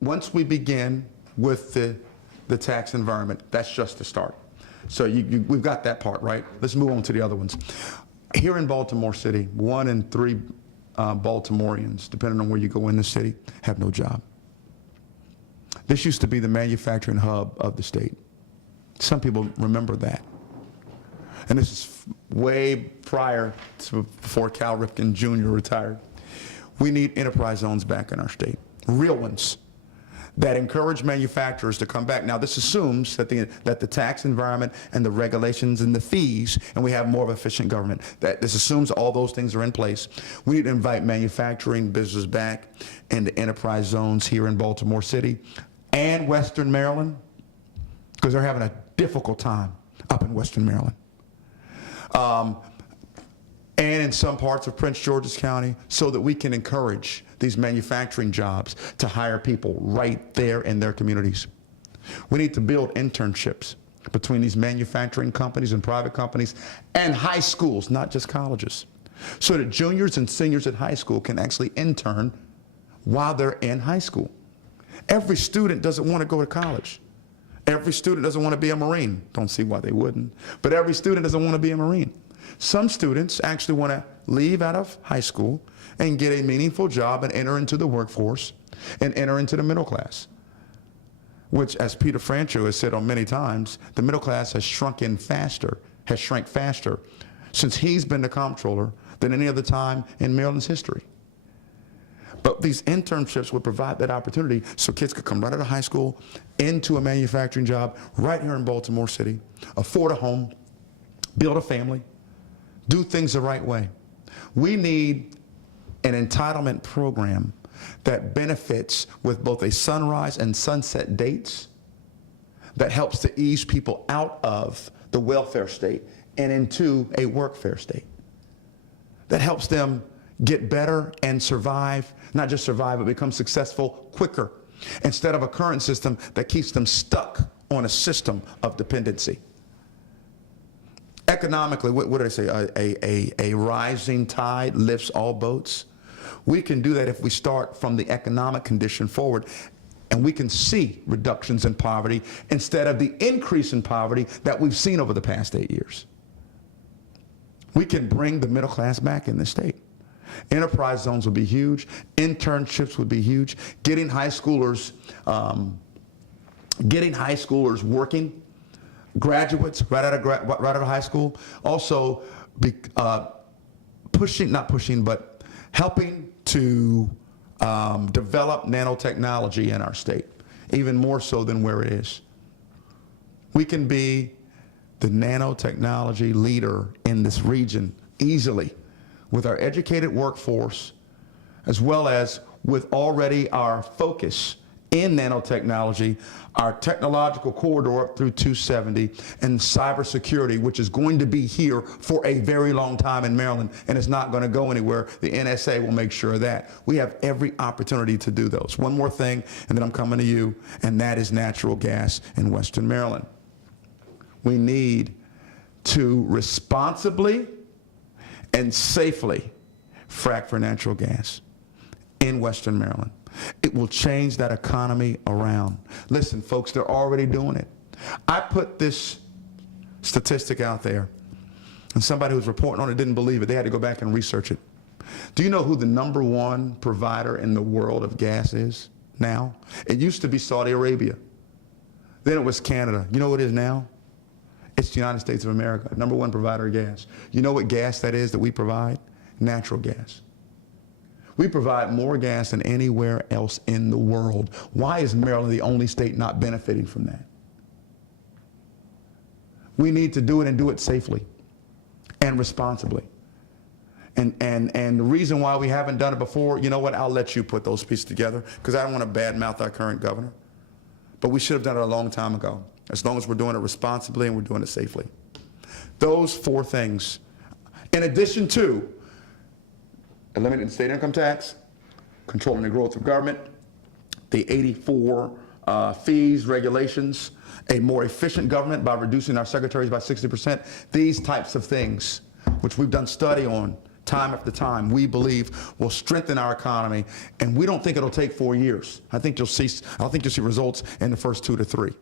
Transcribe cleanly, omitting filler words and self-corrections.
once we begin with the tax environment, that's just the start. So we've got that part, right? Let's move on to the other ones. Here in Baltimore City, 1 in 3 Baltimoreans, depending on where you go in the city, have no job. This used to be the manufacturing hub of the state. Some people remember that. And this is way prior to before Cal Ripken Jr. retired. We need enterprise zones back in our state, real ones, that encourage manufacturers to come back. Now, this assumes that the tax environment and the regulations and the fees, and we have more of an efficient government. This assumes all those things are in place. We need to invite manufacturing business back into enterprise zones here in Baltimore City and Western Maryland, because they're having a difficult time up in Western Maryland. And in some parts of Prince George's County, so that we can encourage these manufacturing jobs to hire people right there in their communities. We need to build internships between these manufacturing companies and private companies and high schools, not just colleges, so that juniors and seniors at high school can actually intern while they're in high school. Every student doesn't want to go to college. Every student doesn't want to be a Marine. Don't see why they wouldn't. But every student doesn't want to be a Marine. Some students actually want to leave out of high school and get a meaningful job and enter into the workforce and enter into the middle class, which, as Peter Francho has said on many times, the middle class has shrank faster since he's been the comptroller than any other time in Maryland's history. But these internships would provide that opportunity so kids could come right out of high school into a manufacturing job right here in Baltimore City, afford a home, build a family, do things the right way. We need an entitlement program that benefits with both a sunrise and sunset dates, that helps to ease people out of the welfare state and into a workfare state, that helps them get better and survive, not just survive, but become successful quicker, instead of a current system that keeps them stuck on a system of dependency. Economically, what did I say? A rising tide lifts all boats. We can do that if we start from the economic condition forward, and we can see reductions in poverty instead of the increase in poverty that we've seen over the past 8 years. We can bring the middle class back in the state. Enterprise zones would be huge. Internships would be huge. Getting high schoolers working, graduates right out of high school. Also, helping to develop nanotechnology in our state, even more so than where it is. We can be the nanotechnology leader in this region easily with our educated workforce, as well as with already our focus in nanotechnology, our technological corridor up through 270, and cybersecurity, which is going to be here for a very long time in Maryland, and it's not going to go anywhere. The NSA will make sure of that. We have every opportunity to do those. One more thing, and then I'm coming to you, and that is natural gas in Western Maryland. We need to responsibly and safely frack for natural gas in Western Maryland. It will change that economy around. Listen, folks, they're already doing it. I put this statistic out there, and somebody who was reporting on it didn't believe it. They had to go back and research it. Do you know who the #1 provider in the world of gas is now? It used to be Saudi Arabia. Then it was Canada. You know what it is now? It's the United States of America, #1 provider of gas. You know what gas that is that we provide? Natural gas. We provide more gas than anywhere else in the world. Why is Maryland the only state not benefiting from that? We need to do it and do it safely and responsibly. And the reason why we haven't done it before, you know what, I'll let you put those pieces together, because I don't want to badmouth our current governor. But we should have done it a long time ago, as long as we're doing it responsibly and we're doing it safely. Those 4 things, in addition to eliminating the state income tax, controlling the growth of government, the 84 fees, regulations, a more efficient government by reducing our secretaries by 60%, these types of things, which we've done study on, time after time, we believe will strengthen our economy, and we don't think it'll take 4 years. I think you'll see results in the first 2 to 3.